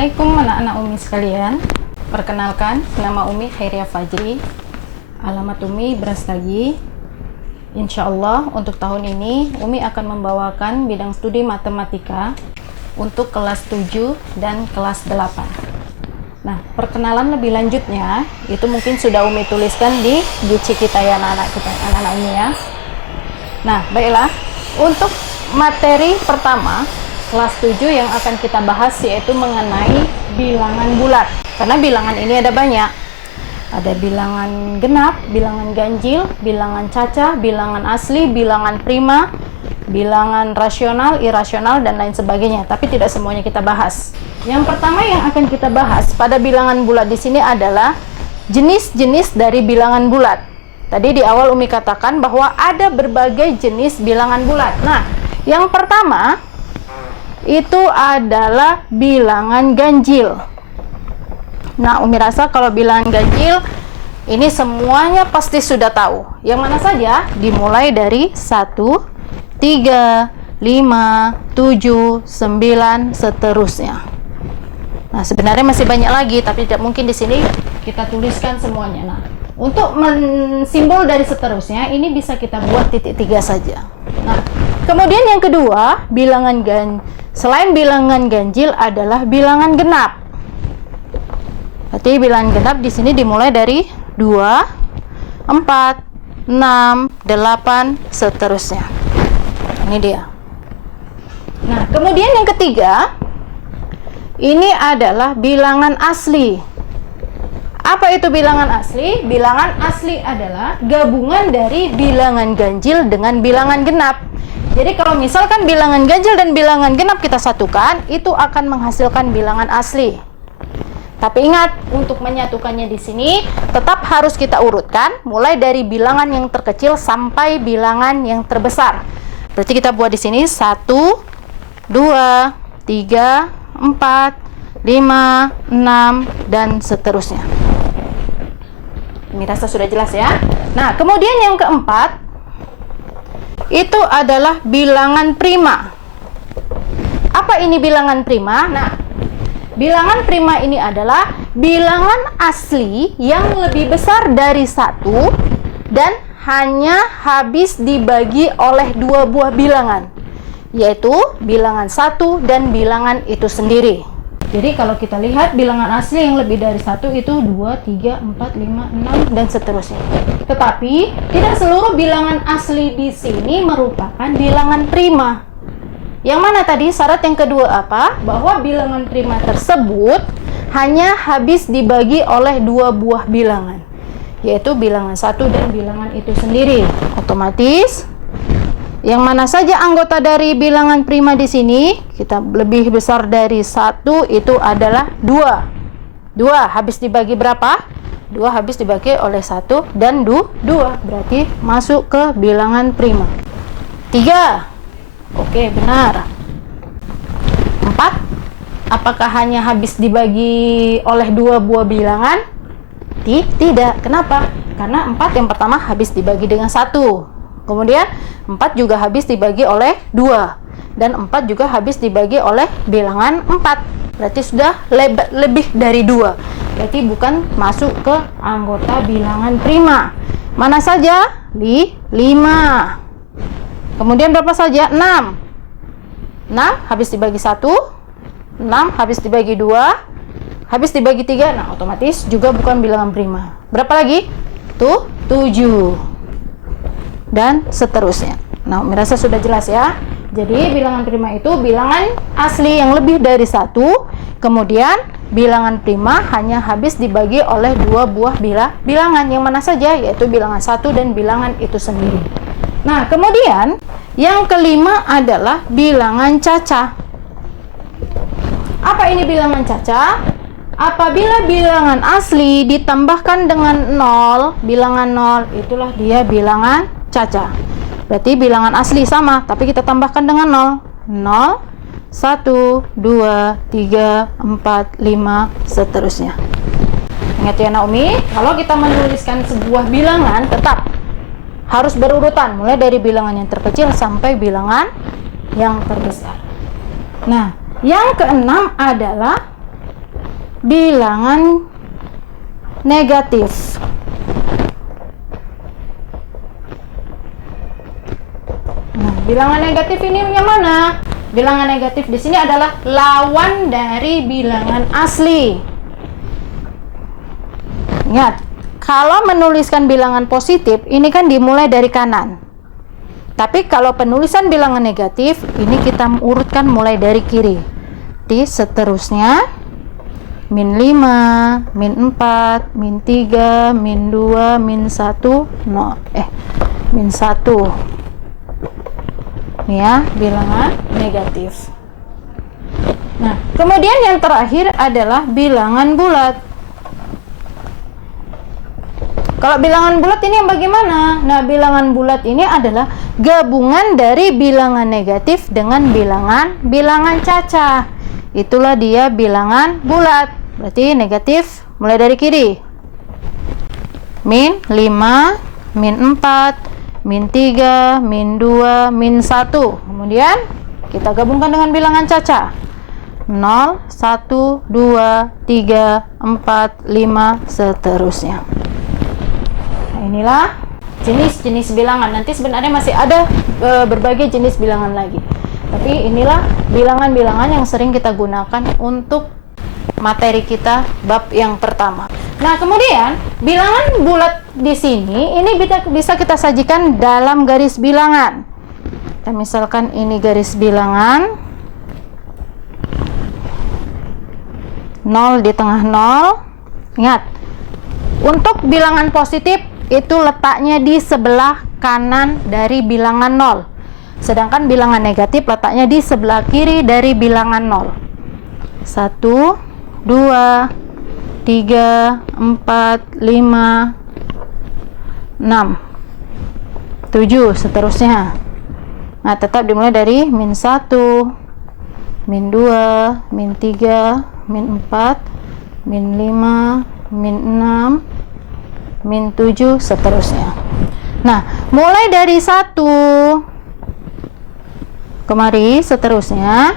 Assalamualaikum anak-anak Umi sekalian. Perkenalkan, nama Umi Khairia Fajri. Alamat Umi Brastagi. Insya Allah untuk tahun ini Umi akan membawakan bidang studi matematika untuk kelas 7 dan kelas 8. Nah, perkenalan lebih lanjutnya itu mungkin sudah Umi tuliskan di buku kita ya anak-anak Umi ya. Nah, baiklah. Untuk materi pertama kelas 7 yang akan kita bahas yaitu mengenai bilangan bulat. Karena bilangan ini ada banyak. Ada bilangan genap, bilangan ganjil, bilangan caca, bilangan asli, bilangan prima, bilangan rasional, irasional, dan lain sebagainya. Tapi tidak semuanya kita bahas. Yang pertama yang akan kita bahas pada bilangan bulat di sini adalah jenis-jenis dari bilangan bulat. Tadi di awal Umi katakan bahwa ada berbagai jenis bilangan bulat. Nah, yang pertama itu adalah bilangan ganjil. Nah, Umi rasa kalau bilangan ganjil ini semuanya pasti sudah tahu. Yang mana saja? Dimulai dari 1, 3, 5, 7, 9, seterusnya. Nah, sebenarnya masih banyak lagi, tapi tidak mungkin di sini kita tuliskan semuanya. Nah, untuk mensimbol dari seterusnya, ini bisa kita buat titik 3 saja. Nah, kemudian yang kedua, selain bilangan ganjil adalah bilangan genap. Berarti bilangan genap di sini dimulai dari 2, 4, 6, 8, seterusnya. Ini dia. Nah, kemudian yang ketiga, ini adalah bilangan asli. Apa itu bilangan asli? Bilangan asli adalah gabungan dari bilangan ganjil dengan bilangan genap. Jadi kalau misalkan bilangan ganjil dan bilangan genap kita satukan, itu akan menghasilkan bilangan asli. Tapi ingat, untuk menyatukannya di sini tetap harus kita urutkan mulai dari bilangan yang terkecil sampai bilangan yang terbesar. Berarti kita buat di sini 1, 2, 3, 4, 5, 6, dan seterusnya. Ini rasa sudah jelas ya. Nah, kemudian yang keempat itu adalah bilangan prima. Apa ini bilangan prima? Nah, bilangan prima ini adalah bilangan asli yang lebih besar dari 1 dan hanya habis dibagi oleh 2 buah bilangan, yaitu bilangan 1 dan bilangan itu sendiri. Jadi kalau kita lihat bilangan asli yang lebih dari 1 itu 2, 3, 4, 5, 6, dan seterusnya. Tetapi tidak seluruh bilangan asli di sini merupakan bilangan prima. Yang mana tadi syarat yang kedua apa? Bahwa bilangan prima tersebut hanya habis dibagi oleh 2 buah bilangan, yaitu bilangan 1 dan bilangan itu sendiri. Otomatis yang mana saja anggota dari bilangan prima di sini, kita lebih besar dari 1 itu adalah 2. 2 habis dibagi berapa? 2 habis dibagi oleh 1 dan 2. Berarti masuk ke bilangan prima. 3. Oke, benar. 4. Apakah hanya habis dibagi oleh 2 buah bilangan? Tidak. Kenapa? Karena 4 yang pertama habis dibagi dengan 1. Kemudian 4 juga habis dibagi oleh 2. Dan 4 juga habis dibagi oleh bilangan 4. Berarti sudah lebih dari 2. Berarti bukan masuk ke anggota bilangan prima. Mana saja? 5. Kemudian berapa saja? 6. 6 habis dibagi 1. 6 habis dibagi 2. Habis dibagi 3. Nah, otomatis juga bukan bilangan prima. Berapa lagi? Tuh, 7. Dan seterusnya. Nah, merasa sudah jelas ya. Jadi bilangan prima itu bilangan asli yang lebih dari 1. Kemudian bilangan prima hanya habis dibagi oleh 2 buah bilangan. Yang mana saja? Yaitu bilangan 1 dan bilangan itu sendiri. Nah, kemudian yang kelima adalah bilangan caca. Apa ini bilangan caca? Apabila bilangan asli ditambahkan dengan 0, bilangan 0, itulah dia bilangan caca. Berarti bilangan asli sama, tapi kita tambahkan dengan 0. 0, 1, 2, 3, 4, 5, seterusnya. Ingat ya Naomi, kalau kita menuliskan sebuah bilangan tetap harus berurutan, mulai dari bilangan yang terkecil sampai bilangan yang terbesar. Nah, yang keenam adalah bilangan negatif. Nah, bilangan negatif ini yang mana? Bilangan negatif di sini adalah lawan dari bilangan asli. Ingat, kalau menuliskan bilangan positif, ini kan dimulai dari kanan. Tapi kalau penulisan bilangan negatif, ini kita urutkan mulai dari kiri. Di seterusnya, min 5, min 4, min 3, min 2, min 1, min 1. Ini ya, bilangan negatif. Nah, kemudian yang terakhir adalah bilangan bulat. Kalau bilangan bulat ini yang bagaimana? Nah, bilangan bulat ini adalah gabungan dari bilangan negatif dengan bilangan cacah. Itulah dia bilangan bulat. Berarti negatif mulai dari kiri. Min 5, min 4, min 3, min 2, min 1. Kemudian kita gabungkan dengan bilangan cacah. 0, 1, 2, 3, 4, 5, seterusnya. Nah, inilah jenis-jenis bilangan. Nanti sebenarnya masih ada berbagai jenis bilangan lagi. Tapi inilah bilangan-bilangan yang sering kita gunakan untuk materi kita bab yang pertama. Nah, kemudian bilangan bulat di sini ini bisa kita sajikan dalam garis bilangan. Kita misalkan ini garis bilangan 0 di tengah 0. Ingat, untuk bilangan positif itu letaknya di sebelah kanan dari bilangan 0. Sedangkan bilangan negatif letaknya di sebelah kiri dari bilangan 0. 1, 2, 3, 4, 5, 6, 7, seterusnya. Nah, tetap dimulai dari min 1, min 2, min 3, min 4, min 5, min 6, min 7, seterusnya. Nah, mulai dari 1 kemari seterusnya,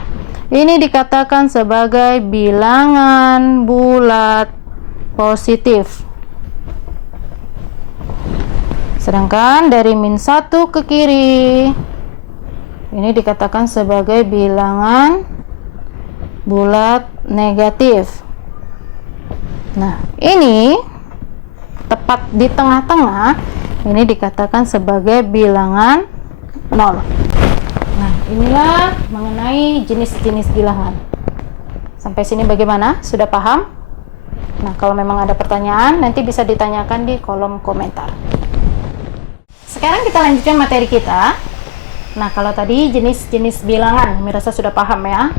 ini dikatakan sebagai bilangan bulat positif. Sedangkan dari min 1 ke kiri, ini dikatakan sebagai bilangan bulat negatif. Nah, ini tepat di tengah-tengah, ini dikatakan sebagai bilangan 0. Nah, inilah mengenai jenis-jenis bilangan. Sampai sini bagaimana? Sudah paham? Nah, kalau memang ada pertanyaan, nanti bisa ditanyakan di kolom komentar. Sekarang kita lanjutkan materi kita. Nah, kalau tadi jenis-jenis bilangan, Mirasa sudah paham ya.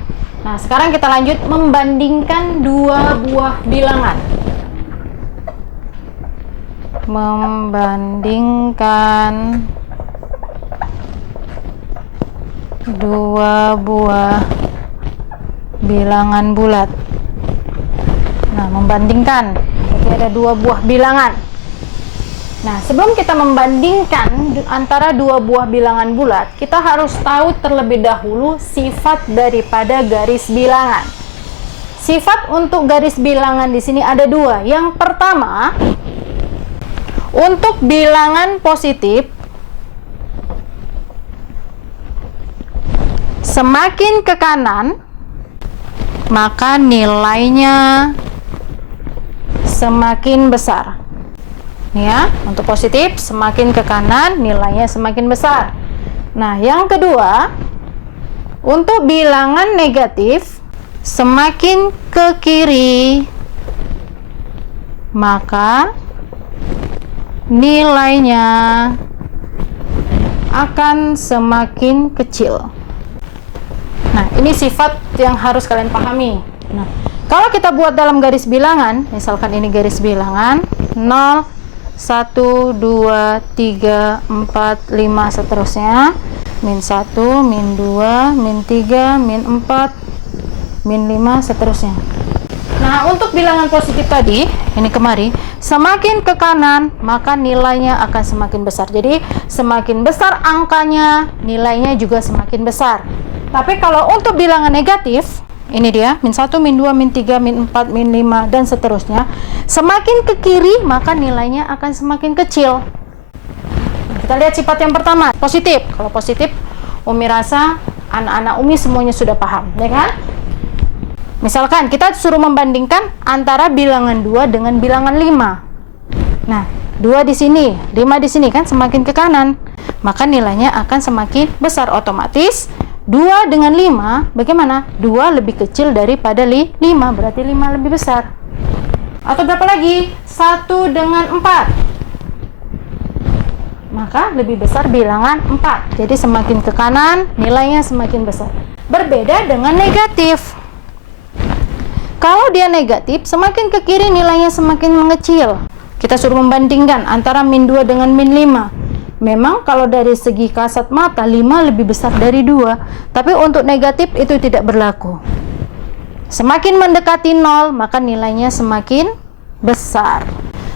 Nah, sekarang kita lanjut membandingkan dua buah bilangan. Membandingkan dua buah bilangan bulat. Nah, membandingkan, berarti ada dua buah bilangan. Nah, sebelum kita membandingkan antara dua buah bilangan bulat, kita harus tahu terlebih dahulu sifat daripada garis bilangan. Sifat untuk garis bilangan di sini ada dua. Yang pertama, untuk bilangan positif, semakin ke kanan, maka nilainya semakin besar. Ya, untuk positif, semakin ke kanan, nilainya semakin besar. Nah, yang kedua, untuk bilangan negatif, semakin ke kiri, maka nilainya akan semakin kecil. Nah, ini sifat yang harus kalian pahami. Nah, kalau kita buat dalam garis bilangan, misalkan ini garis bilangan 0, 1, 2, 3, 4, 5, seterusnya, min 1, min 2, min 3, min 4, min 5, seterusnya. Nah, untuk bilangan positif tadi, ini kemari, semakin ke kanan, maka nilainya akan semakin besar. Jadi, semakin besar angkanya, nilainya juga semakin besar. Tapi kalau untuk bilangan negatif, Ini dia, min 1, min 2, min 3, min 4, min 5, dan seterusnya. Semakin ke kiri, maka nilainya akan semakin kecil. Kita lihat sifat yang pertama, positif. Kalau positif, Umi rasa anak-anak Umi semuanya sudah paham, ya kan? Misalkan kita suruh membandingkan antara bilangan 2 dengan bilangan 5. Nah, 2 di sini, 5 di sini, kan semakin ke kanan. Maka nilainya akan semakin besar. Otomatis 2 dengan 5, bagaimana? 2 lebih kecil daripada 5, berarti 5 lebih besar. Atau berapa lagi? 1 dengan 4, maka lebih besar bilangan 4. Jadi semakin ke kanan, nilainya semakin besar. Berbeda dengan negatif. Kalau dia negatif, semakin ke kiri nilainya semakin mengecil. Kita suruh membandingkan antara min 2 dengan min 5. Memang kalau dari segi kasat mata 5 lebih besar dari 2, tapi untuk negatif itu tidak berlaku. Semakin mendekati 0, maka nilainya semakin besar.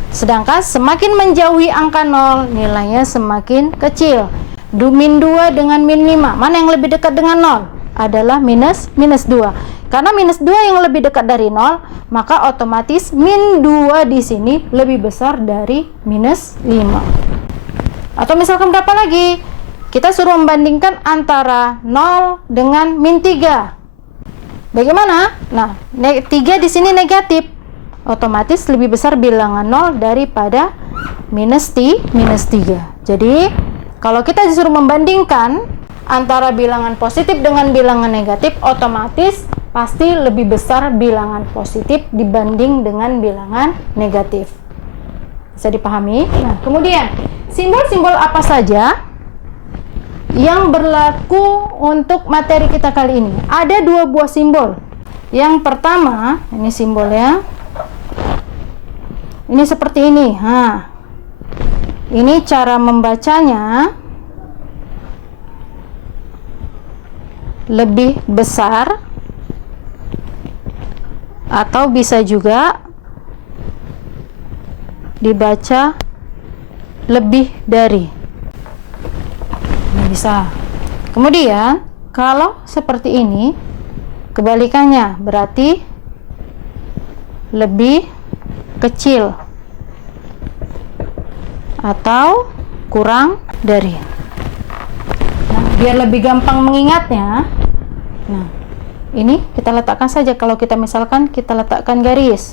Sedangkan semakin menjauhi angka 0, nilainya semakin kecil. Min 2 dengan min 5, mana yang lebih dekat dengan 0? Adalah minus 2. Karena minus 2 yang lebih dekat dari 0, maka otomatis min 2 di sini lebih besar dari minus 5. Atau misalkan berapa lagi? Kita suruh membandingkan antara 0 dengan min 3. Bagaimana? Nah, 3 di sini negatif. Otomatis lebih besar bilangan 0 daripada minus 3. Jadi, kalau kita disuruh membandingkan antara bilangan positif dengan bilangan negatif, otomatis pasti lebih besar bilangan positif dibanding dengan bilangan negatif. Bisa dipahami? Nah, kemudian simbol-simbol apa saja yang berlaku untuk materi kita kali ini? Ada 2 buah simbol. Yang pertama, ini simbolnya. Ini seperti ini. Ini cara membacanya lebih besar, atau bisa juga dibaca lebih dari. Ini bisa. Kemudian kalau seperti ini, kebalikannya berarti lebih kecil atau kurang dari. Nah, biar lebih gampang mengingatnya, nah ini kita letakkan saja. Kalau kita misalkan kita letakkan garis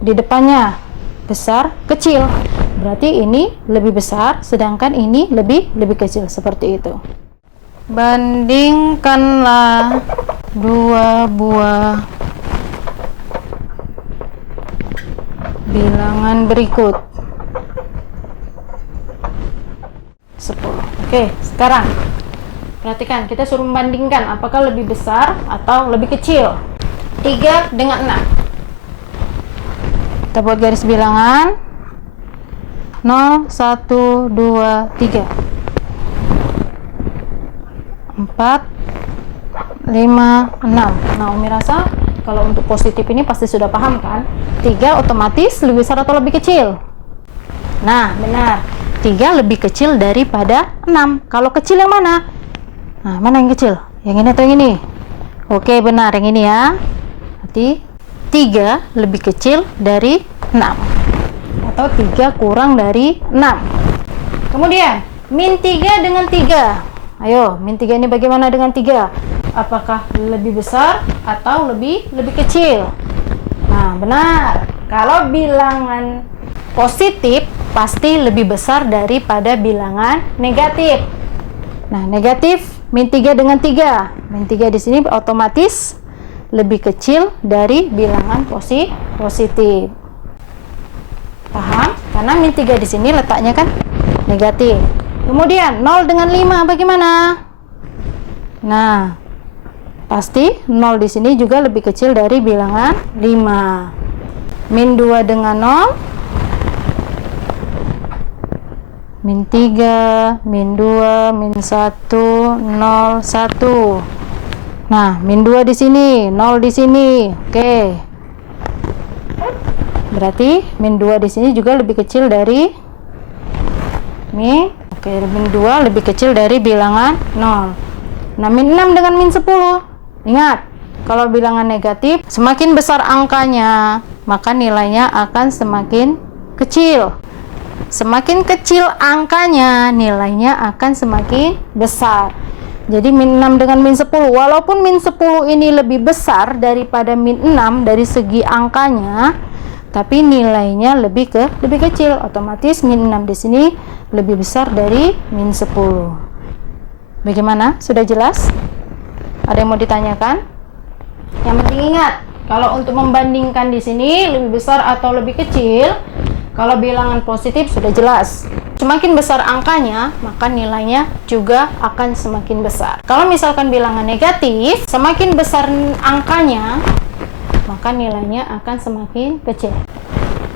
di depannya, besar, kecil, berarti ini lebih besar, sedangkan ini lebih kecil, seperti itu. Bandingkanlah 2 buah bilangan berikut. 10. Oke, sekarang perhatikan, kita suruh membandingkan apakah lebih besar atau lebih kecil. 3 dengan 6. Kita buat garis bilangan. 0, 1, 2, 3. 4, 5, 6. Nah, Umi rasa kalau untuk positif ini pasti sudah paham kan? 3 otomatis lebih besar atau lebih kecil? Nah, benar. 3 lebih kecil daripada 6. Kalau kecil yang mana? Nah, mana yang kecil? Yang ini atau yang ini? Oke, benar, yang ini ya. Berarti 3 lebih kecil dari 6. Atau 3 kurang dari 6. Kemudian, min 3 dengan 3. Ayo, min 3 ini bagaimana dengan 3? Apakah lebih besar atau lebih kecil? Nah, benar. Kalau bilangan positif, pasti lebih besar daripada bilangan negatif. Nah, negatif min 3 dengan 3. Min 3 di sini otomatis lebih kecil dari bilangan positif. Paham? Karena min 3 di sini letaknya kan negatif. Kemudian 0 dengan 5 bagaimana? Nah, pasti 0 di sini juga lebih kecil dari bilangan 5. Min 2 dengan 0. Min 3, min 2, min 1, 0, 1. Nah, min 2 di sini, 0 di sini. Oke. Berarti min 2 di sini juga lebih kecil dari min 2 lebih kecil dari bilangan 0. Nah, min 6 dengan min 10. Ingat, kalau bilangan negatif, semakin besar angkanya, maka nilainya akan semakin kecil. Semakin kecil angkanya, nilainya akan semakin besar. Jadi min 6 dengan min 10, walaupun min 10 ini lebih besar daripada min 6 dari segi angkanya, tapi nilainya lebih kecil. Otomatis min 6 di sini lebih besar dari min 10. Bagaimana? Sudah jelas? Ada yang mau ditanyakan? Yang penting ingat, kalau untuk membandingkan di sini lebih besar atau lebih kecil, kalau bilangan positif sudah jelas. Semakin besar angkanya, maka nilainya juga akan semakin besar. Kalau misalkan bilangan negatif, semakin besar angkanya, maka nilainya akan semakin kecil.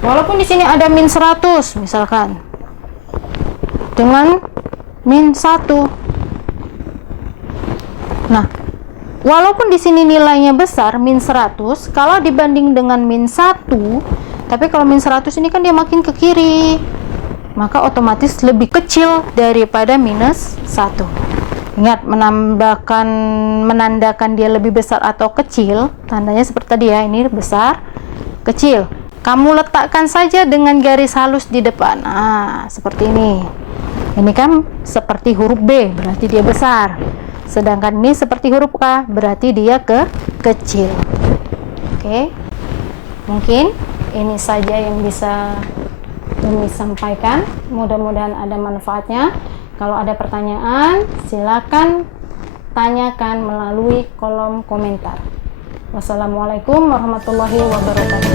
Walaupun di sini ada min 100 misalkan, dengan min 1. Nah, walaupun di sini nilainya besar, min 100, kalau dibanding dengan min 1, tapi kalau min 100 ini kan dia makin ke kiri, maka otomatis lebih kecil daripada minus 1. Ingat, menandakan dia lebih besar atau kecil, tandanya seperti tadi ya, ini besar, kecil. Kamu letakkan saja dengan garis halus di depan. Nah, seperti ini. Ini kan seperti huruf B, berarti dia besar. Sedangkan ini seperti huruf K, berarti dia kecil. Oke. Mungkin ini saja yang bisa Umi sampaikan. Mudah-mudahan ada manfaatnya. Kalau ada pertanyaan, silakan tanyakan melalui kolom komentar. Wassalamualaikum warahmatullahi wabarakatuh.